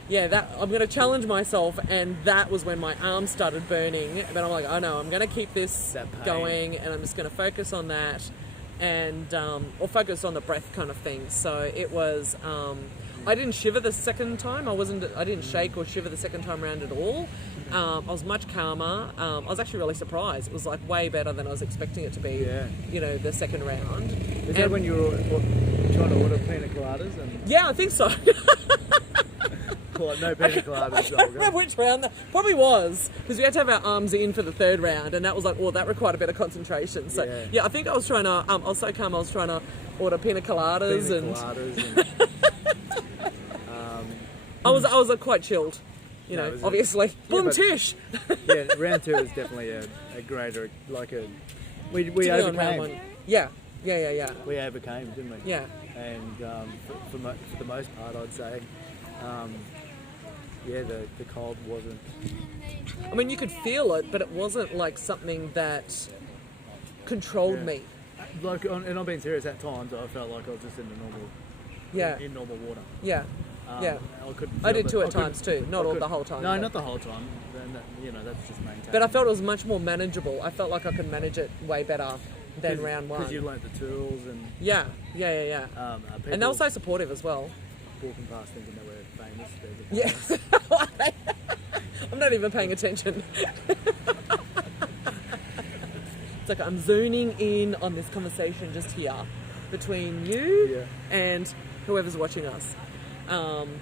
Yeah, I'm going to challenge myself, and that was when my arms started burning. But I'm like, oh no, I'm going to keep this going, and I'm just going to focus on that, and or focus on the breath kind of thing. So it was. I didn't shiver the second time. I didn't shake or shiver the second time around at all. I was much calmer. I was actually really surprised. It was like way better than I was expecting it to be. Yeah. The second round. Is that when you were trying to order pina coladas? Yeah, I think so. No pina coladas. I don't remember which round that probably was, because we had to have our arms in for the third round, and that was like, that required a bit of concentration. So yeah, I think I was trying to. I was so calm. I was trying to order pina coladas and I was quite chilled, obviously. Boom tish. Yeah, round 2 is definitely a greater, we overcame. Yeah. We overcame, didn't we? Yeah. And for the most part, I'd say, the cold wasn't. I mean, you could feel it, but it wasn't like something that controlled me. And I'm being serious. At times, I felt like I was just in normal water. Yeah. I did too at times too, not all the whole time. No, not the whole time. That's just maintained. But I felt it was much more manageable. I felt like I could manage it way better than round 1. Because you learnt the tools and... Yeah. And they were so supportive as well. Walking past thinking they were famous. Yeah. I'm not even paying attention. It's like I'm zoning in on this conversation just here between you and whoever's watching us. And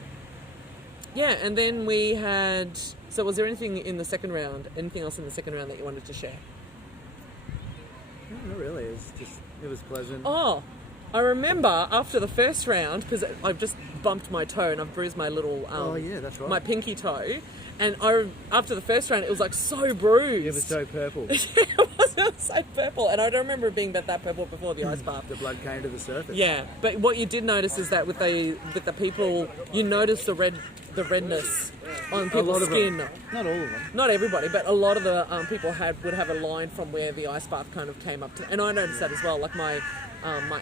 then we had... So was there anything else in the second round that you wanted to share? No, not really. It was pleasant. Oh, I remember after the first round, because I've just bumped my toe and I've bruised my little... that's right. My pinky toe. And after the first round, it was like so bruised. It was so purple. It was so purple. And I don't remember it being that purple before the ice bath. The blood came to the surface. Yeah, but what you did notice is that with the people, you notice the redness on people's skin. Not all of them. Not everybody, but a lot of the people would have a line from where the ice bath kind of came up to. And I noticed that as well. Like my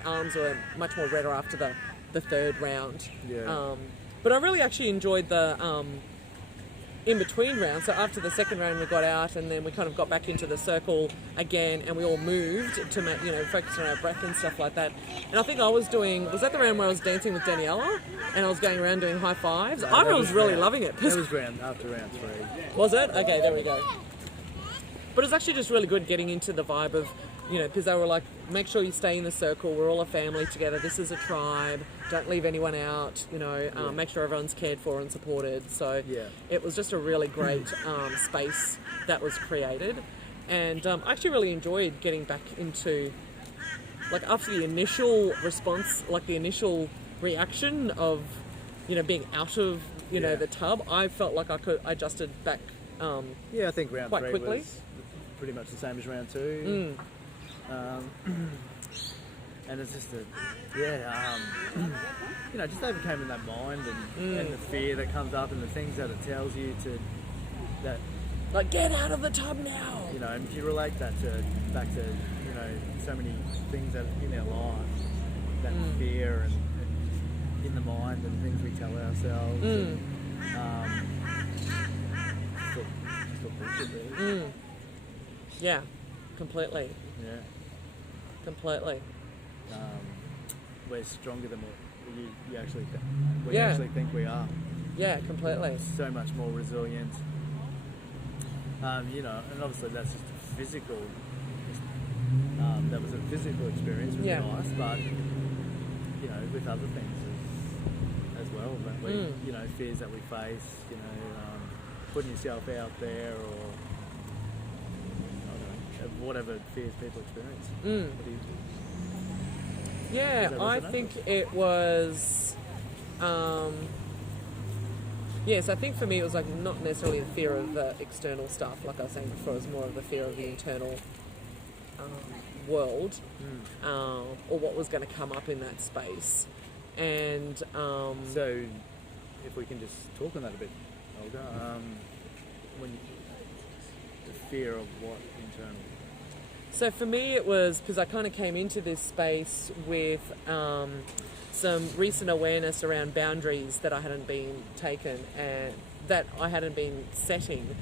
arms were much more redder after the third round. Yeah. But I really actually enjoyed the... in between rounds. So after the second round we got out, and then we kind of got back into the circle again, and we all moved to focus on our breath and stuff like that. And I think I was that the round where I was dancing with Daniela and I was going around doing high fives? I was really loving it. That was after round 3. Was it? Okay, there we go. But it's actually just really good getting into the vibe of, because they were like, make sure you stay in the circle, we're all a family together, this is a tribe, don't leave anyone out, make sure everyone's cared for and supported. So it was just a really great space that was created. And I actually really enjoyed getting back into, after the initial response, the initial reaction of, being out of, the tub, I felt like I adjusted back I think round quite 3 quickly. was pretty much the same as round 2. And it's just just overcoming that mind and the fear that comes up and the things that it tells you get out of the tub now. And if you relate that back to so many things that in our lives, that fear and in the mind and things we tell ourselves. Just bullshit, really. Yeah, completely. Yeah. Completely. We're stronger than what you actually actually think we are. Yeah, completely. So much more resilient. And obviously that's just a physical. That was a physical experience with the ice, but with other things as well. That we, fears that we face. Putting yourself out there, or whatever fears people experience. What do you think? Yeah, I think it was... yes, I think for me it was not necessarily the fear of the external stuff, like I was saying before, it was more of the fear of the internal world, or what was going to come up in that space. And so if we can just talk on that a bit, Olga, when the fear of what internal? So for me it was because I kind of came into this space with some recent awareness around boundaries that I hadn't been taken and that I hadn't been setting.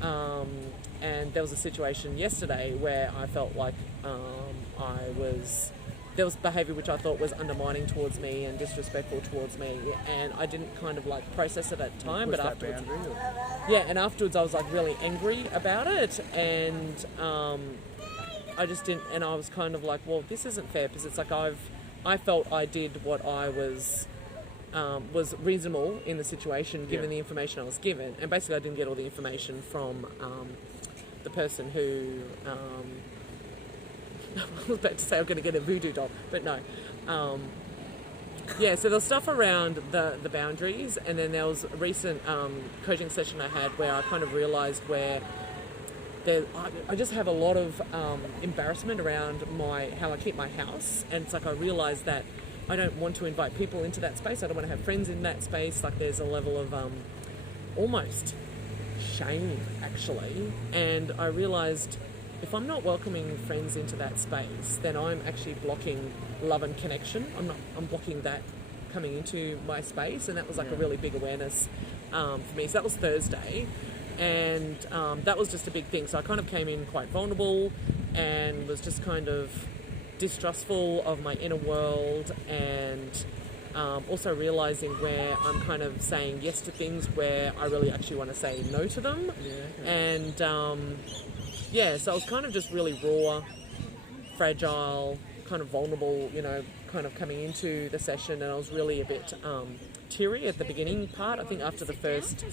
And there was a situation yesterday where I felt like there was behaviour which I thought was undermining towards me and disrespectful towards me, and I didn't kind of like process it at the time. But afterwards, and afterwards I was like really angry about it, and I just didn't, and I was kind of like, well, this isn't fair, because it's like I felt I did what I was reasonable in the situation given the information I was given, and basically I didn't get all the information from the person who I was about to say I'm going to get a voodoo doll, but no. So there was stuff around the boundaries, and then there was a recent coaching session I had where I kind of realised where I just have a lot of embarrassment around how I keep my house, and it's like I realised that I don't want to invite people into that space. I don't want to have friends in that space. Like there's a level of almost shame, actually, and I realised if I'm not welcoming friends into that space, then I'm actually blocking love and connection. I'm blocking that coming into my space, and that was like a really big awareness for me. So that was Thursday, and that was just a big thing. So I kind of came in quite vulnerable and was just kind of distrustful of my inner world, and also realising where I'm kind of saying yes to things where I really actually want to say no to them. And so I was kind of just really raw, fragile, kind of vulnerable, kind of coming into the session, and I was really a bit teary at the beginning part. I think after the first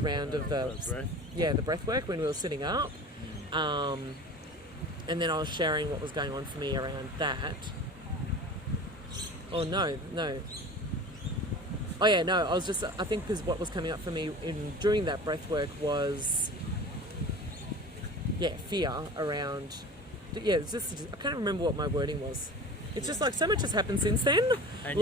round of the breath work when we were sitting up, and then I was sharing what was going on for me around that. Oh no. Oh yeah, no. I think because what was coming up for me during that breath work was fear around. It's just I can't remember what my wording was. It's just like so much has happened since then. And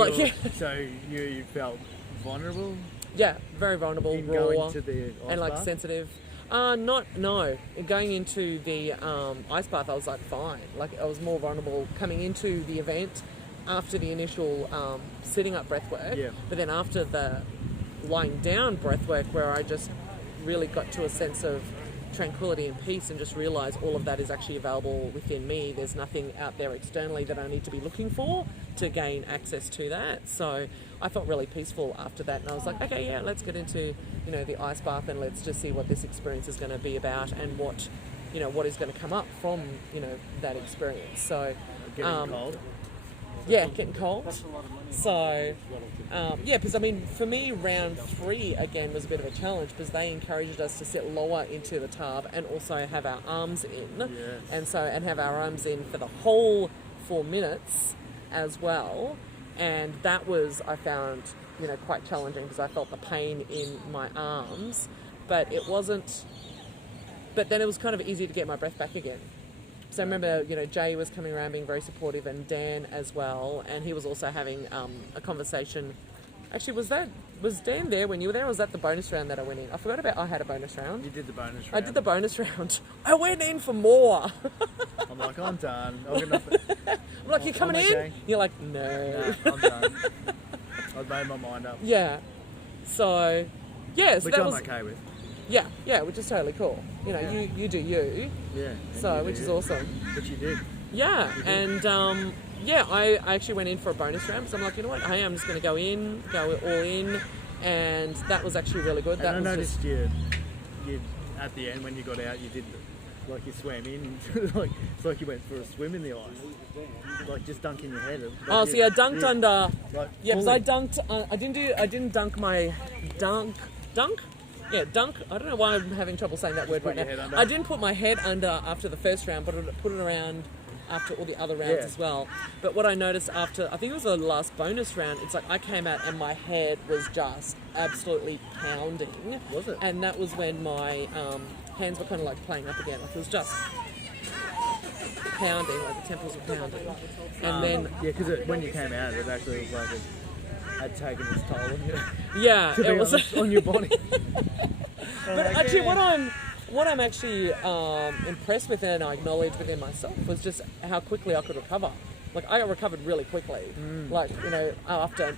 so you felt vulnerable. Yeah, very vulnerable, raw, into the and like sensitive. Going into the ice bath, I was like fine. Like I was more vulnerable coming into the event after the initial sitting up breath work. Yeah. But then after the lying down breath work, where I just really got to a sense of tranquility and peace, and just realize all of that is actually available within me. There's nothing out there externally that I need to be looking for to gain access to that. So I felt really peaceful after that, and I was like, okay, yeah, let's get into the ice bath, and let's just see what this experience is going to be about, and what is going to come up from that experience. So getting cold. Yeah, getting cold. So, because I mean, for me, round 3 again was a bit of a challenge, because they encouraged us to sit lower into the tub and also have our arms in, and have our arms in for the whole 4 minutes as well. And that was, I found, quite challenging, because I felt the pain in my arms, but it wasn't. But then it was kind of easy to get my breath back again. So I remember, Jay was coming around being very supportive, and Dan as well, and he was also having a conversation. Actually, was Dan there when you were there, or was that the bonus round that I went in? I had a bonus round. You did the bonus round. I did the bonus round. I went in for more. I'm like, I'm done. I'm like, you coming in? Okay. You're like, no. I'm done. I've made my mind up. Yeah. So, yeah. So which I'm okay with. Yeah, which is totally cool. You do you. Yeah. So, which is awesome. Which you did. Yeah, and I actually went in for a bonus round, so I'm like, you know what? Hey, I'm just going to go all in, and that was actually really good. And I noticed you at the end when you got out, you did like you swam in, like it's like you went for a swim in the ice, like just dunking your head. I dunked under. Because I dunked. I didn't dunk my dunk. Yeah, dunk. I don't know why I'm having trouble saying that word right now. I didn't put my head under after the first round, but I put it around after all the other rounds as well. But what I noticed after, I think it was the last bonus round, it's like I came out and my head was just absolutely pounding. Was it? And that was when my hands were kind of like playing up again. Like it was just pounding, like the temples were pounding. And then... Yeah, because when you came out, it actually was like had taken its toll on you. Yeah, To be it was. honest, on your body. But actually, what I'm actually impressed with and I acknowledge within myself was just how quickly I could recover. Like I recovered really quickly. Like after.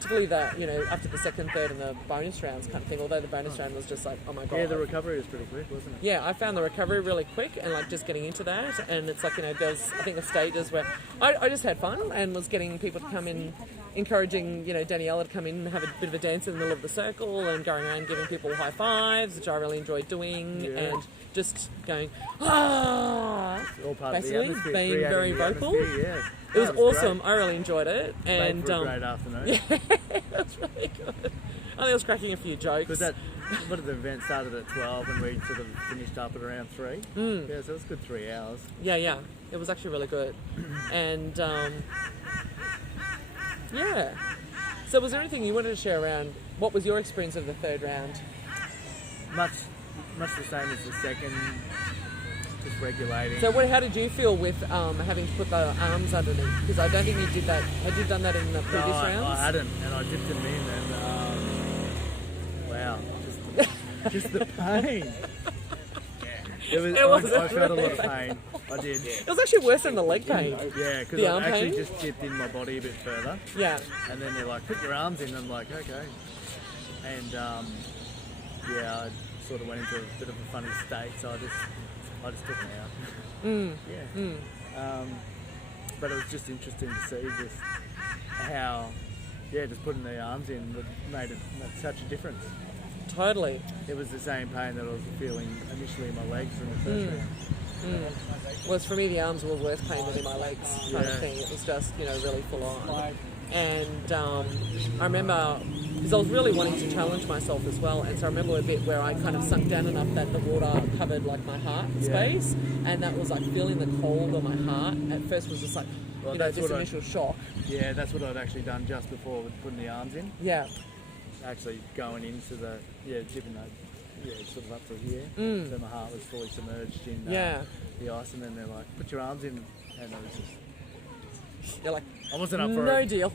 Particularly after the second, third, and the bonus rounds kind of thing. Although the bonus round was just like, oh my god. Yeah, the recovery was pretty quick, wasn't it? Yeah, I found the recovery really quick, and like just getting into that, and it's like there's I think stages where I just had fun and was getting people to come in, encouraging Daniela to come in and have a bit of a dance in the middle of the circle and going around giving people high fives, which I really enjoyed doing, and just going all part basically of the being very vocal. Yeah. It was awesome. Great. I really enjoyed it, and Made for a great afternoon. Yeah, it was really good. I think I was cracking a few jokes. Because the event started at 12 and we sort of finished up at around 3. Yeah, so it was a good 3 hours. Yeah. It was actually really good. And, yeah. So was there anything you wanted to share around, what was your experience of the third round? Much the same as the second, just regulating. So how did you feel with having to put the arms underneath? Because I don't think you did that. Had you done that in the previous rounds? I hadn't, and I dipped them in and, wow, just the pain. I felt a lot of pain. I did. It was actually worse than the leg pain. Yeah, because I actually just dipped in my body a bit further. Yeah. And then they're like, put your arms in. I'm like, okay. And I sort of went into a bit of a funny state, so I just took them out. But it was just interesting to see just how, just putting the arms in made such a difference. Totally. It was the same pain that I was feeling initially in my legs in the first round. Well, for me, the arms were worse pain than in my legs kind of thing. It was just, really full on. And I remember, because I was really wanting to challenge myself as well, and so I remember a bit where I kind of sunk down enough that the water covered like my heart space, and that was like feeling the cold on my heart. At first was just like, this initial shock. Yeah, that's what I'd actually done just before putting the arms in. Yeah. Actually going into the, dipping sort of up to here. So my heart was fully submerged in the ice, and then they're like, put your arms in, and I was just... You're like, I wasn't up for it. No deal.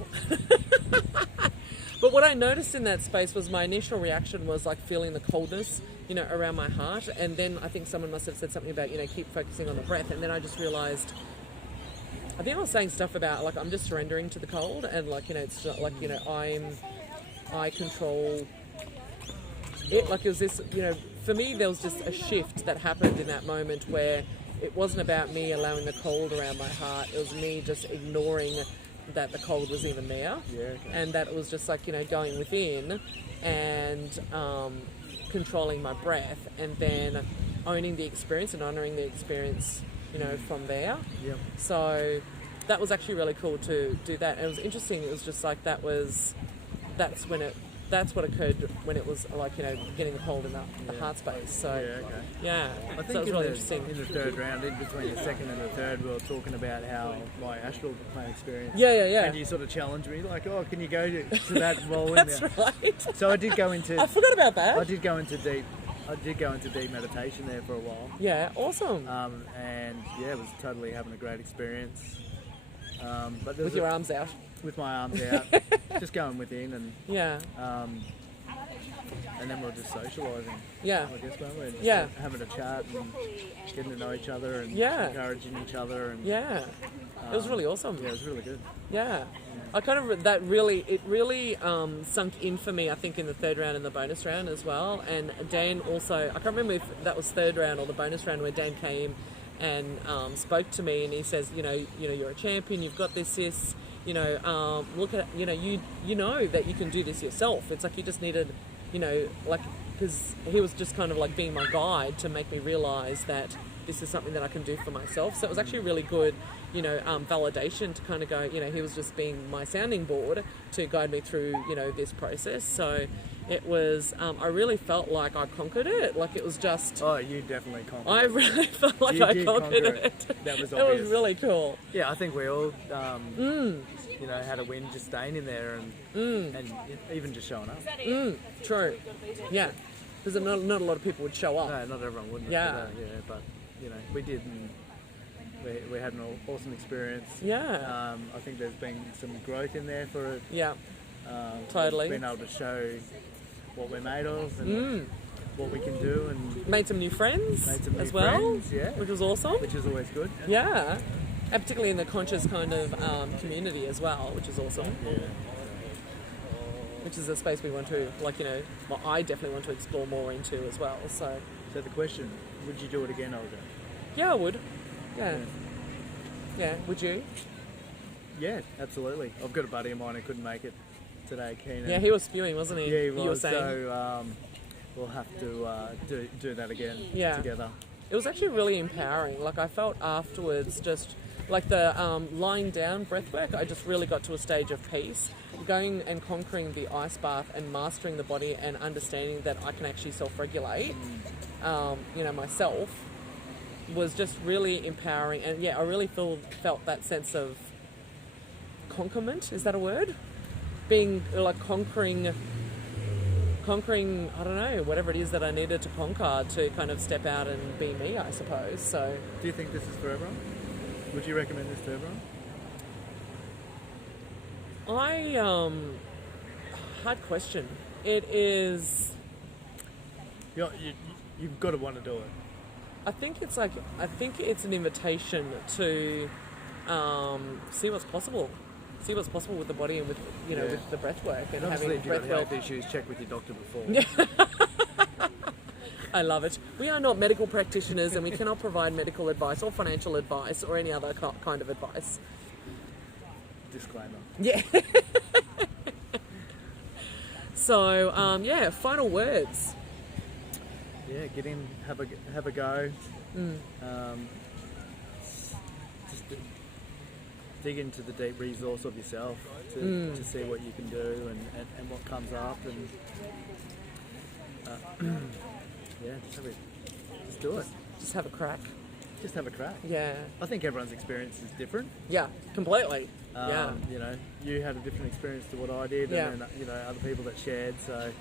But what I noticed in that space was my initial reaction was like feeling the coldness, around my heart, and then I think someone must have said something about, keep focusing on the breath, and then I just realised, I think I was saying stuff about like I'm just surrendering to the cold, and like, it's not like, I control it. Like it was this, for me there was just a shift that happened in that moment where it wasn't about me allowing the cold around my heart, it was me just ignoring that the cold was even there. And that it was just like, going within and controlling my breath and then owning the experience and honouring the experience, from there. So that was actually really cool to do that, and it was interesting. It was just like that's what occurred when it was like, getting the cold in the heart space. So I think so it was really interesting. In the third round, in between the second and the third, we were talking about how my astral plane experience. And you sort of challenged me, like, oh, can you go to that while in That's there? right. So I did go into. I forgot about that. I did go into deep meditation there for a while. Yeah, awesome. And it was totally having a great experience. But with your arms out. With my arms out, just going within and and then we're just socialising. I guess we're just having a chat and getting to know each other and encouraging each other and it was really awesome. Yeah, it was really good. I kind of it really sunk in for me, I think, in the third round and the bonus round as well. And Dan also, I can't remember if that was third round or the bonus round, where Dan came and spoke to me and he says, you're a champion, you've got this. Look at, you know that you can do this yourself. It's like you just needed, because he was just kind of like being my guide to make me realise that this is something that I can do for myself. So it was actually really good, validation to kind of go, he was just being my sounding board to guide me through, this process. So it was, I really felt like I conquered it. Like it was just... Oh, you definitely conquered it. I really felt like I conquered it. That was obvious. It was really cool. Yeah, I think we all, had a win just staying in there and even just showing up. True. Yeah. Because not a lot of people would show up. No, not everyone would. Yeah. But, we did. And we had an awesome experience. Yeah. I think there's been some growth in there for it. Yeah. Totally. Being able to show what we're made of and what we can do, and made some new friends as well, friends, yeah, which was awesome. Which is always good. Yeah. And particularly in the conscious kind of community as well, which is awesome. Yeah. Which is a space we want to, like, you know, well, I definitely want to explore more into as well. So the question, would you do it again, Olga? Yeah, I would. Yeah. Yeah. Would you? Yeah, absolutely. I've got a buddy of mine who couldn't make it today, Keenan. Yeah, he was spewing, wasn't he? Yeah, he was. You were saying. So we'll have to do that again together. It was actually really empowering. Like, I felt afterwards, just like the lying down breathwork, I just really got to a stage of peace. Going and conquering the ice bath and mastering the body and understanding that I can actually self-regulate, you know, myself, was just really empowering. And yeah, I really felt that sense of conquerment. Is that a word? Being like conquering, I don't know, whatever it is that I needed to conquer to kind of step out and be me, I suppose. So, do you think this is for everyone? Would you recommend this to everyone? Hard question. It is. You've got to want to do it. I think it's an invitation to see what's possible. See what's possible with the body and with, you know, with the breath work and obviously, having if you've got breath health work. issues, check with your doctor before. I love it. We are not medical practitioners and we cannot provide medical advice or financial advice or any other kind of advice. Disclaimer. Yeah. So, yeah, final words. Yeah, get in, have a go. Just dig into the deep resource of yourself to see what you can do and what comes up, and yeah, just do it. Just have a crack. Just have a crack. Yeah. I think everyone's experience is different. Yeah, completely. Yeah. You know, you had a different experience to what I did, and then, you know, other people that shared. So,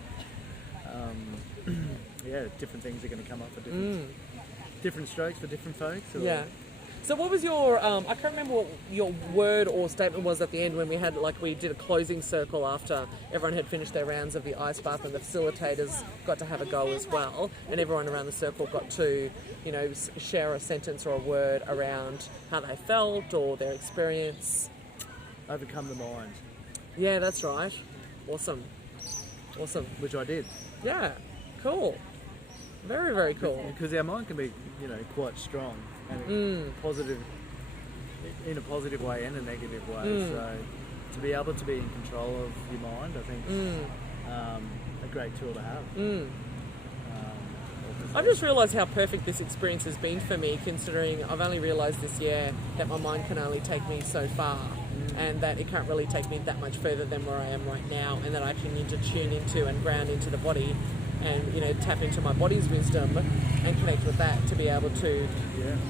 yeah, different things are going to come up for different strokes for different folks. Or, yeah. So what was your, I can't remember what your word or statement was at the end when we had, like, we did a closing circle after everyone had finished their rounds of the ice bath and the facilitators got to have a go as well, and everyone around the circle got to, you know, share a sentence or a word around how they felt or their experience. Overcome the mind. Yeah, that's right. Awesome. Which I did. Yeah, cool. Very, very cool. Because our mind can be, you know, quite strong and positive, in a positive way and a negative way. So to be able to be in control of your mind, I think, a great tool to have. I've just realised how perfect this experience has been for me, considering I've only realised this year that my mind can only take me so far and that it can't really take me that much further than where I am right now, and that I actually need to tune into and ground into the body and, you know, tap into my body's wisdom and connect with that to be able to,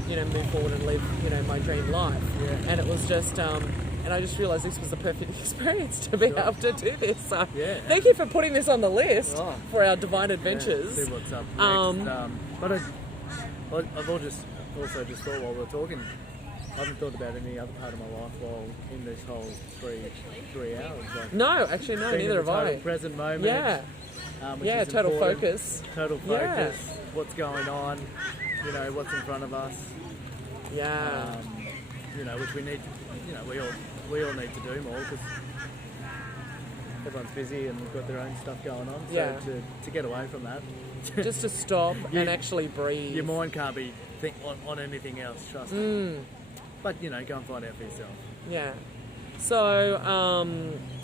you know, move forward and live, you know, my dream life. And it was just, and I just realised this was the perfect experience to be able to do this. So thank you for putting this on the list for our Divine Adventures. See what's up next. But I've also just thought while we're talking, I haven't thought about any other part of my life while in this whole three hours. Like, no, actually, no, neither have I. Present moment. Yeah. Which is total important. focus. Total focus. What's going on? You know, what's in front of us. Yeah. You know, which we need. You know, we all need to do more because everyone's busy and they've got their own stuff going on. So to get away from that, just to stop and actually breathe. Your mind can't be on anything else. Trust me. But you know, go and find out for yourself. Yeah. So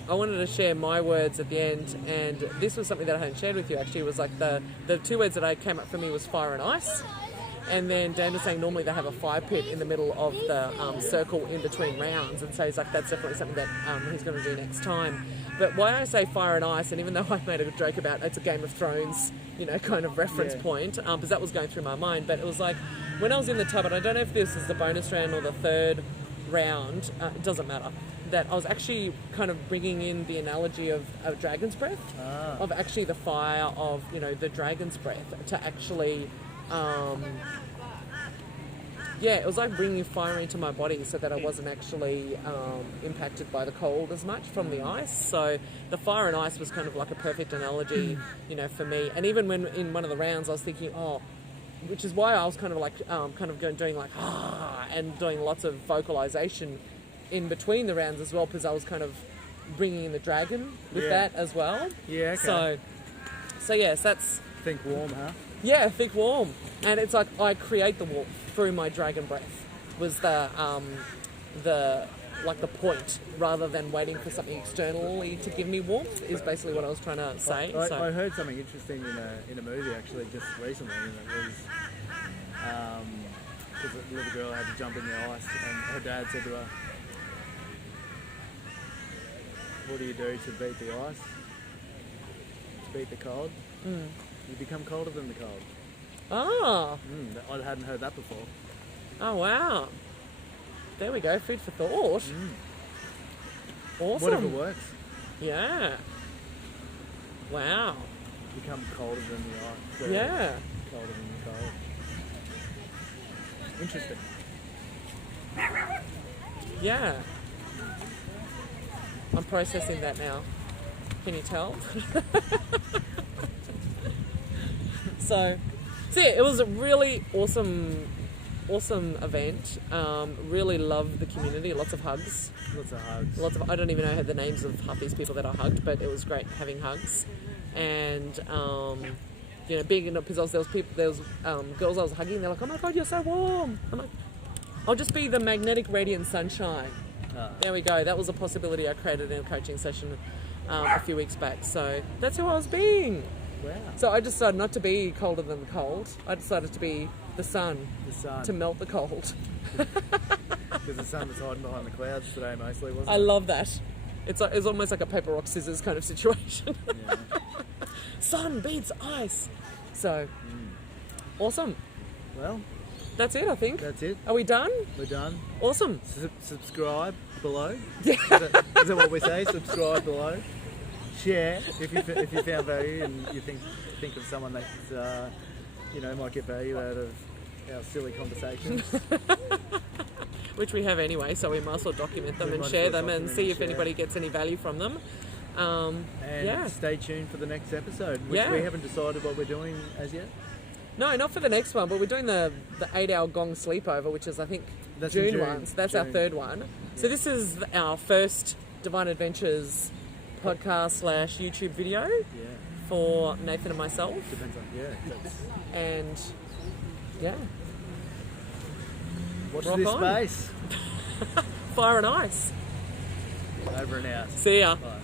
I wanted to share my words at the end, and this was something that I hadn't shared with you actually. It was like the two words that I came up for me was fire and ice. And then Dan was saying normally they have a fire pit in the middle of the circle in between rounds, and so he's like, that's definitely something that he's going to do next time. But why I say fire and ice, and even though I made a joke about it's a Game of Thrones, you know, kind of reference point, because that was going through my mind, but it was like when I was in the tub, and I don't know if this is the bonus round or the third round, it doesn't matter, that I was actually kind of bringing in the analogy of dragon's breath, of actually the fire of, you know, the dragon's breath to actually yeah, it was like bringing fire into my body so that I wasn't actually impacted by the cold as much from the ice. So the fire and ice was kind of like a perfect analogy, you know, for me. And even when in one of the rounds I was thinking, which is why I was kind of like, doing like, and doing lots of vocalization in between the rounds as well, because I was kind of bringing in the dragon with that as well. Yeah, okay. So yes, that's... Think warm, huh? Yeah, think warm. And it's like I create the warmth through my dragon breath was the point, rather than waiting for something externally to give me warmth is basically what I was trying to say. I heard something interesting in a movie actually just recently, and it was because a little girl had to jump in the ice and her dad said to her, "What do you do to beat the ice? To beat the cold? You become colder than the cold." Oh. I hadn't heard that before. Oh, wow. There we go, food for thought. Awesome. Whatever works. Yeah. Wow. Become colder than the ice. Yeah. Colder than the cold. Interesting. Yeah. I'm processing that now. Can you tell? So yeah, it was a really awesome event. Really loved the community. Lots of hugs. I don't even know the names of half these people that I hugged, but it was great having hugs. And you know, being because there was girls I was hugging. They're like, "Oh my god, you're so warm." I'm like, "I'll just be the magnetic radiant sunshine." There we go. That was a possibility I created in a coaching session a few weeks back. So that's who I was being. Wow. So I decided not to be colder than the cold. I decided to be the sun. To melt the cold. Because the sun was hiding behind the clouds today mostly, wasn't it? I love that. It's almost like a paper, rock, scissors kind of situation. Yeah. Sun beats ice. So, awesome. Well, that's it, I think. that's it. Are we done? We're done. Awesome. Subscribe below. Yeah. Is that what we say? Subscribe below. Share if you found value and you think of someone that might get value out of our silly conversations. Which we have anyway, so we might as well document them and share them and see if anybody gets any value from them. And stay tuned for the next episode, which we haven't decided what we're doing as yet. No, not for the next one, but we're doing the 8-hour gong sleepover, which is I think June one. So that's our third one. Yeah. So this is our first Divine Adventures podcast / YouTube video for Nathan and myself. Depends on and watch rock this on. space. Fire and ice. Over and out. See ya. Bye.